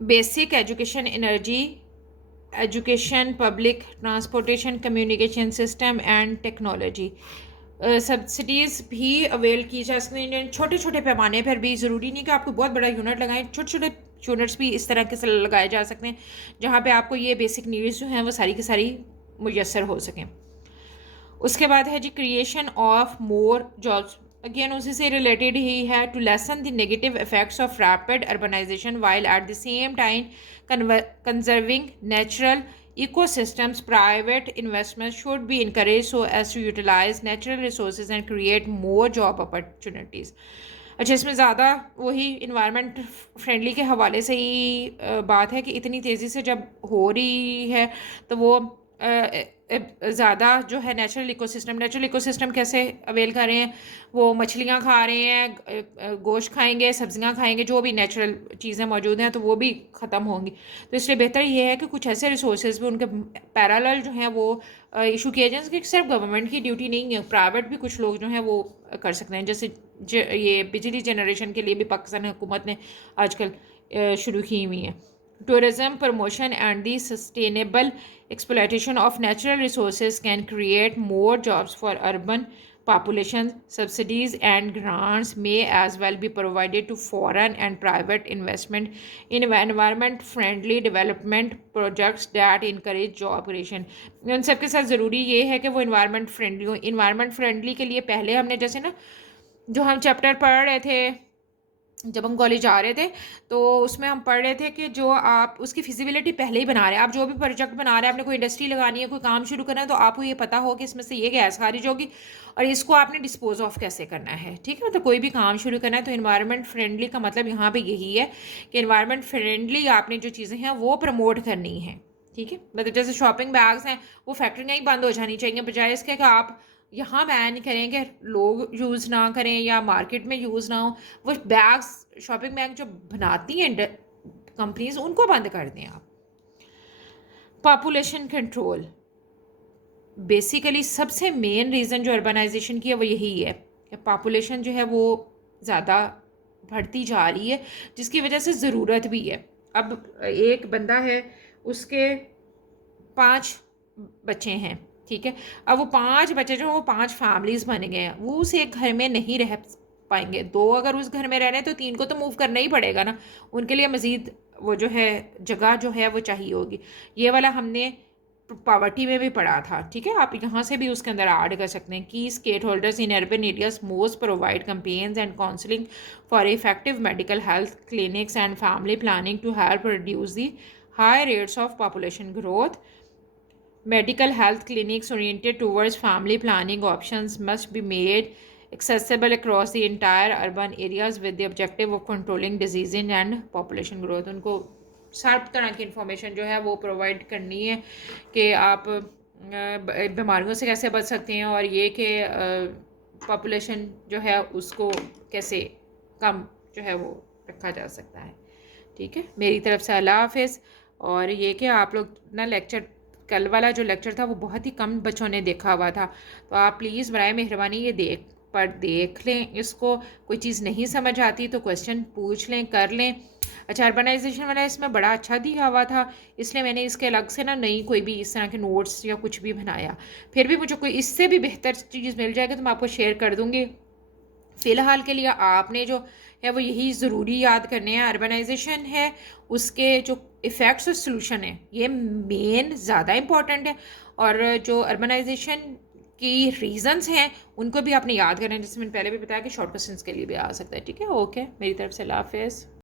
Basic education, energy education, public transportation, communication system and technology. Subsidies भी avail की जा सकती हैं छोटे छोटे पैमाने पर भी। ज़रूरी नहीं कि आपको बहुत बड़ा यूनिट लगाएं, छोटे छोटे यूनिट्स भी इस तरह के से लगाए जा सकते हैं जहाँ पे आपको ये बेसिक नीड्स जो हैं वो सारी की सारी मुयसर हो सकें। उसके बाद है जी creation of more jobs. Again उसी से रिलेटेड ही है, to lessen the negative effects of rapid urbanization while at the same time conserving natural ecosystems. Private investment should be encouraged so as to utilize natural resources and create more job opportunities. अच्छा, इसमें ज़्यादा वही environment friendly के हवाले से ही बात है कि इतनी तेज़ी से जब हो रही है तो वो ज़्यादा जो है नेचुरल इकोसिस्टम कैसे अवेल कर रहे हैं, वो मछलियाँ खा रहे हैं, गोश्त खाएंगे, सब्जियाँ खाएंगे, जो भी नेचुरल चीज़ें मौजूद हैं तो वो भी ख़त्म होंगी। तो इसलिए बेहतर ये है कि कुछ ऐसे रिसोर्सेज भी उनके पैरेलल जो हैं वो इशू किए जाएँ कि सिर्फ गवर्नमेंट की ड्यूटी नहीं है, प्राइवेट भी कुछ लोग जो हैं वो कर सकते हैं। जैसे ये बिजली जनरेशन के लिए भी पाकिस्तान हुकूमत ने आजकल शुरू की हुई है। Tourism promotion and the sustainable exploitation of natural resources can create more jobs for urban population. Subsidies and grants may as well be provided to foreign and private investment in environment friendly development projects that encourage job creation. उन सब के साथ ज़रूरी ये है कि वो environment friendly हो। environment friendly के लिए पहले हमने जैसे ना जो हम चैप्टर पढ़ रहे थे जब हम कॉलेज आ रहे थे तो उसमें हम पढ़ रहे थे कि जो आप उसकी फिजिबिलिटी पहले ही बना रहे हैं, आप जो भी प्रोजेक्ट बना रहे हैं, आपने कोई इंडस्ट्री लगानी है, कोई काम शुरू करना है, तो आपको ये पता हो कि इसमें से ये गैस खारिज होगी और इसको आपने डिस्पोज ऑफ कैसे करना है। ठीक है, तो कोई भी काम शुरू करना है तो इन्वायरमेंट फ्रेंडली का मतलब यहाँ पे यही है कि इन्वायरमेंट फ्रेंडली आपने जो चीज़ें हैं वो प्रमोट करनी है। ठीक है, मतलब जैसे शॉपिंग बैग्स हैं वो फैक्ट्रियाँ ही बंद हो जानी चाहिए, बजाय इसके कि आप यहाँ बैन करें कि लोग यूज़ ना करें या मार्केट में यूज़ ना हो। वो बैग्स, शॉपिंग बैग जो बनाती हैं कंपनीज, उनको बंद कर दें आप। पॉपुलेशन कंट्रोल, बेसिकली सबसे मेन रीज़न जो अर्बनाइजेशन की है वो यही है कि पॉपुलेशन जो है वो ज़्यादा बढ़ती जा रही है, जिसकी वजह से ज़रूरत भी है। अब एक बंदा है, उसके 5 बच्चे हैं, ठीक है, अब वो 5 बच्चे जो वो 5 फैमिलीज़ बन गए हैं, वो उस एक घर में नहीं रह पाएंगे। 2 अगर उस घर में रह रहे हैं तो 3 को तो मूव करना ही पड़ेगा ना, उनके लिए मज़ीद वो जो है जगह जो है वो चाहिए होगी। ये वाला हमने पावर्टी में भी पढ़ा था। ठीक है, आप यहाँ से भी उसके अंदर ऐड कर सकते हैं कि state holders in urban areas most provide campaigns and counselling for effective medical health clinics and family planning to help reduce the high rates of population growth. Medical health clinics oriented towards family planning options must be made accessible across the entire urban areas with the objective of controlling diseases and population growth. उनको सब तरह की information जो है वो provide करनी है कि आप बीमारियों से कैसे बच सकते हैं और ये कि पॉपुलेशन जो है उसको कैसे कम जो है वो रखा जा सकता है। ठीक है, मेरी तरफ से अल्लाह हाफिज़। और ये कि आप लोग ना लेक्चर, कल वाला जो लेक्चर था वो बहुत ही कम बच्चों ने देखा हुआ था, तो आप प्लीज़ बराए मेहरबानी ये देख लें। इसको कोई चीज़ नहीं समझ आती तो क्वेश्चन पूछ लें, कर लें। अच्छा, अर्बनाइजेशन वाला इसमें बड़ा अच्छा दिया हुआ था, इसलिए मैंने इसके अलग से ना नई कोई भी इस तरह के नोट्स या कुछ भी बनाया। फिर भी मुझे कोई इससे भी बेहतर चीज़ मिल जाएगी तो मैं आपको शेयर कर दूँगी। फ़िलहाल के लिए आपने जो है वो यही ज़रूरी याद करने हैं, अर्बनाइजेशन है उसके जो इफ़ेक्ट्स और सलूशन है ये मेन ज़्यादा इम्पॉर्टेंट है, और जो अर्बनाइजेशन की रीज़न्स हैं उनको भी आपने याद करना है, जैसे मैंने पहले भी बताया कि शॉर्ट क्वेश्चंस के लिए भी आ सकता है। ठीक है, ओके, मेरी तरफ से अल्लाह हाफ़िज़।